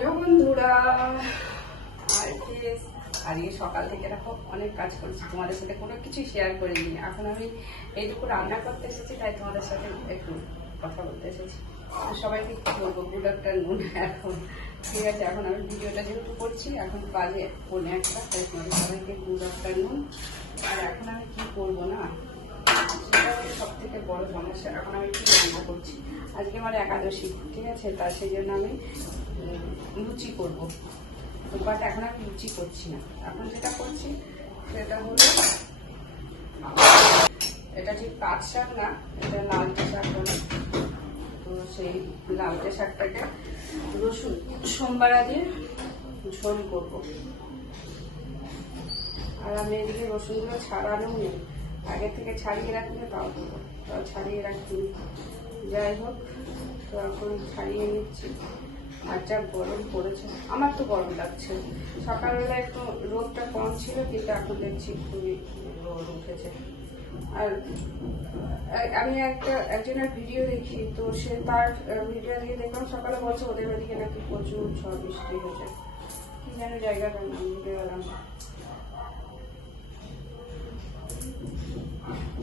Hello বন্ধুরা, আজকে সকাল থেকে দেখো অনেক কাজ করছি, তোমাদের সাথে কোনো কিছু শেয়ার করিনি। এখন আমি এইটুকু রান্না করতে এসেছি, তাই তোমাদের সাথে একটু কথা বলতে এসেছি। সবাইকে কি বলবো, গুড আফটারনুন। এখন ঠিক আছে, এখন আমি ভিডিওটা যেহেতু করছি, এখন বাজে 1:45, তাই তোমাদের সবাইকে গুড আফটারনুন। আর এখন আমি কি করবো না, সেটা হচ্ছে সব থেকে বড় সমস্যা। এখন আমি কি রান্না করছি, আজকে আমার একাদশী, ঠিক আছে, তার সেই জন্য আমি লুচি করবো। বাট এখন আমি লুচি করছি না, এখন যেটা করছি সেটা হলো, এটা ঠিক পাট শাক না, এটা লালচে শাক বলে। তো সেই লালচে শাকটাকে রসুন সোমবারা দিয়ে ঝোল করবো। আর আমি এদিকে রসুনগুলো ছাড়ানো নেই, আগে থেকে ছাড়িয়ে রাখলে তাও করবো, তাও ছাড়িয়ে রাখছি। যাই হোক, তো এখন ছাড়িয়ে নিচ্ছি। আর যা গরম পড়েছে, আমার তো গরম লাগছে। সকালবেলা একটু রোদটা কম ছিল, কিন্তু এখন দেখছি খুবই রোদ উঠেছে। আর আমি একজনের ভিডিও দেখি, তো সে তার ভিডিও দিয়ে দেখলাম সকালে বলছে ওদের ওদিকে নাকি প্রচুর ঝড় বৃষ্টি হয়েছে। কি যেন জায়গাটা নাম ভুলে গেলাম।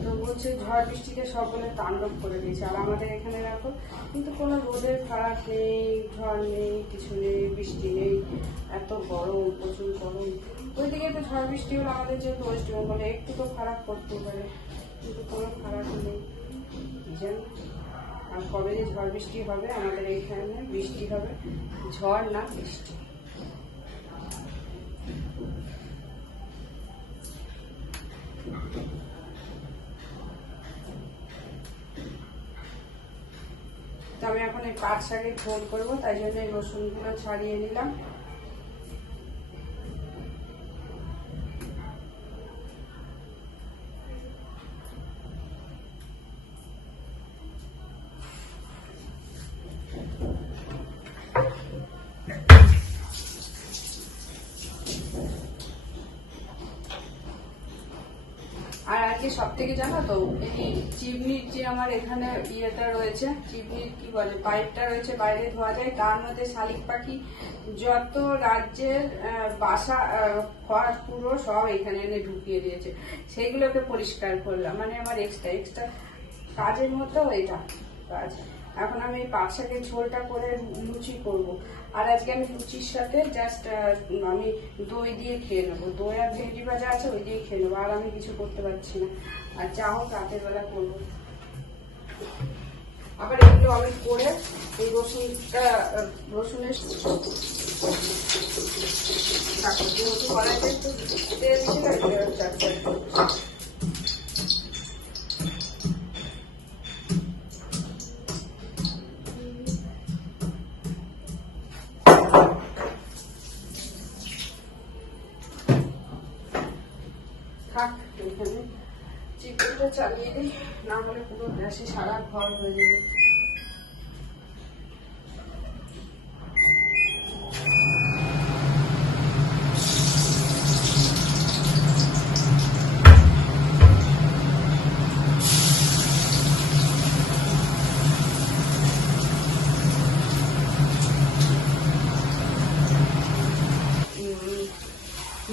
তো বলছে ঝড় বৃষ্টিতে সকলে তাণ্ডব করে দিয়েছে। আর আমাদের এখানে দেখো কিন্তু কোনো রোদের ফারাক নেই, ঝড় নেই, কিছু নেই, বৃষ্টি নেই, এত গরম, প্রচুর গরম। ওইদিকে তো ঝড় বৃষ্টি হলে আমাদের যেহেতু ওয়েস্ট বেঙ্গলে একটু তো ফারাক করতে পারে, কিন্তু কোনো ফারাক নেই। আর কবে যে ঝড় বৃষ্টি হবে, আমাদের এইখানে বৃষ্টি হবে, ঝড় না বৃষ্টি। তো আমি এখন এই পাট শাকের ঝোল করবো, তাই জন্য এই রসুনগুলো ছাড়িয়ে নিলাম। আর আজকে সব থেকে জানো তো, এই চিমনির যে আমার এখানে ইয়েটা রয়েছে, চিমনির কি বলে পাইপটা রয়েছে, বাইরে ধোয়া যায়, তার মধ্যে শালিক পাখি যত রাজ্যের বাসা ঘর পুরো সব এখানে এনে ঢুকিয়ে দিয়েছে। সেইগুলোকে পরিষ্কার করলাম, মানে আমার এক্সট্রা কাজের মধ্যেও এটা কাজ। এখন আমি এই পাট শাকের ঝোলটা করে লুচি করব। আর আজকে আমি লুচির সাথে জাস্ট আমি দই দিয়ে খেয়ে নেবো, দই আর ভেন্ডি ভাজা আছে, ওই দিয়ে খেয়ে নেবো। আর আমি কিছু করতে পারছি না, আর যা হোক রাতের বেলা করবো। আবার এগুলো আমি করে এই রসুনের যেহেতু কড়াইতে একটু তেল ছিল, থাক এখানে চিকেনটা চালিয়ে দিই, না হলে পুরো গ্যাসে সারা ঘর হয়ে যাবে।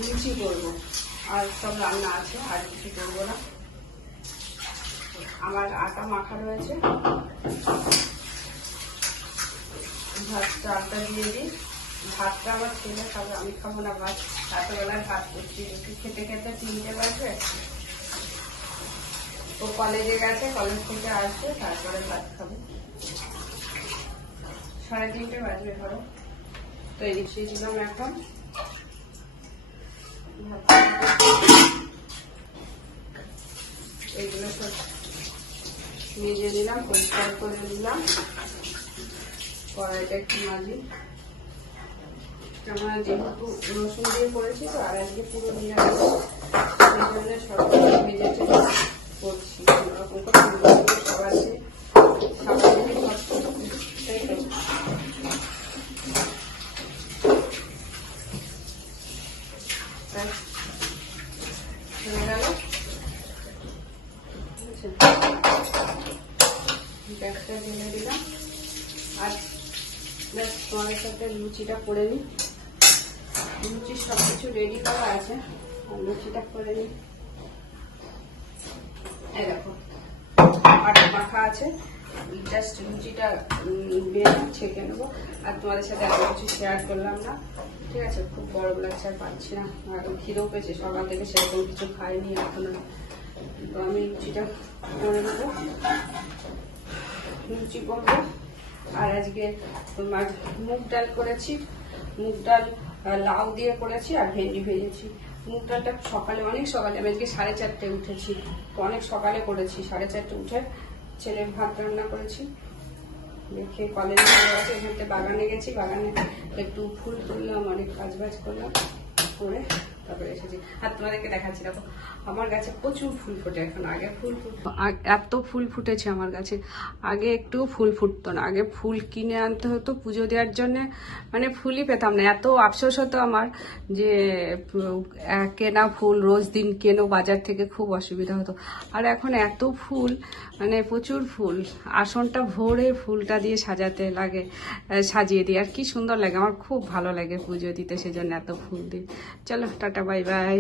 লুচি করবো, আর সব রান্না আছে, আর কিছু করবো না। আমার আটা মাখা রয়েছে, ভাত চালটা দিয়ে দিই। ভাতটা আমার ছেলে খাবে, আমি খাবো না ভাত। রাতেবেলায় ভাত করছি, একটু খেতে খেতে 3টে বাজবে। ও কলেজে গেছে, কলেজ থেকে আসবে, তারপরে ভাত খাবে। 3:30 বাজবে ধরো। তো এদিক দিয়ে দিলাম এখন এইগুলো সব মেজে দিলাম, পরিষ্কার করে দিলাম। কড়াইটা একটু মাজি, আমরা যেহেতু রসুন দিয়ে করেছি তো, আর আজকে পুরো নিরামিষ, সেই জন্য সব মেজে করছি। ওরকম করে সব আছে, সাবধানে তাই তো। হয়ে গেল, গ্যাসটা ঢেলে দিলাম। আর ব্যাস তোমাদের সাথে লুচিটা করে নিই। লুচির সব কিছু রেডি করা আছে, আর লুচিটা করে নিই। এই দেখো আটা মাখা আছে, জাস্ট লুচিটা বেড়ে ছেঁকে নেবো। আর তোমাদের সাথে এত কিছু শেয়ার করলাম না, ঠিক আছে? খুব গরম লাগছে, আর পাচ্ছি না, এখন খিদেও পেয়েছে, সকাল থেকে সেরকম কিছু খাইনি এখন। তো আমি লুচিটা করে নেবো, লুচি করবো। আর আজকে তোমার মুগ ডাল করেছি, মুগ ডাল লাউ দিয়ে করেছি, আর ভেন্ডি ভেজেছি। মুগ ডালটা সকালে, অনেক সকালে, আমি আজকে 4:30 উঠেছি, তো অনেক সকালে করেছি। 4:30 উঠে ছেলের ভাত রান্না করেছি, দেখে কলেজে চলে গেছে। এখান থেকে বাগানে গেছি, বাগানে একটু ফুল তুললাম, অনেক কাজ বাজ করলাম, করে তারপরে এসেছি। আর তোমাদেরকে দেখাচ্ছি, দেখো আমার গাছে প্রচুর ফুল ফোটে এখন। আগে এত ফুল ফুটেছে আমার গাছে, আগে একটু ফুল ফুটতো না। আগে ফুল কিনে আনতে হতো পুজো দেওয়ার জন্য, মানে ফুলই পেতাম না। এত আফসোস হতো আমার যে কেনা ফুল রোজ দিন কেনো বাজার থেকে, খুব অসুবিধা হতো। আর এখন এত ফুল, মানে প্রচুর ফুল, আসনটা ভরে ফুলটা দিয়ে সাজাতে লাগে, সাজিয়ে দিই, আর কি সুন্দর লাগে। আমার খুব ভালো লাগে পুজো দিতে, সেজন্য এত ফুল দিই। চলো টাটা, বাই বাই।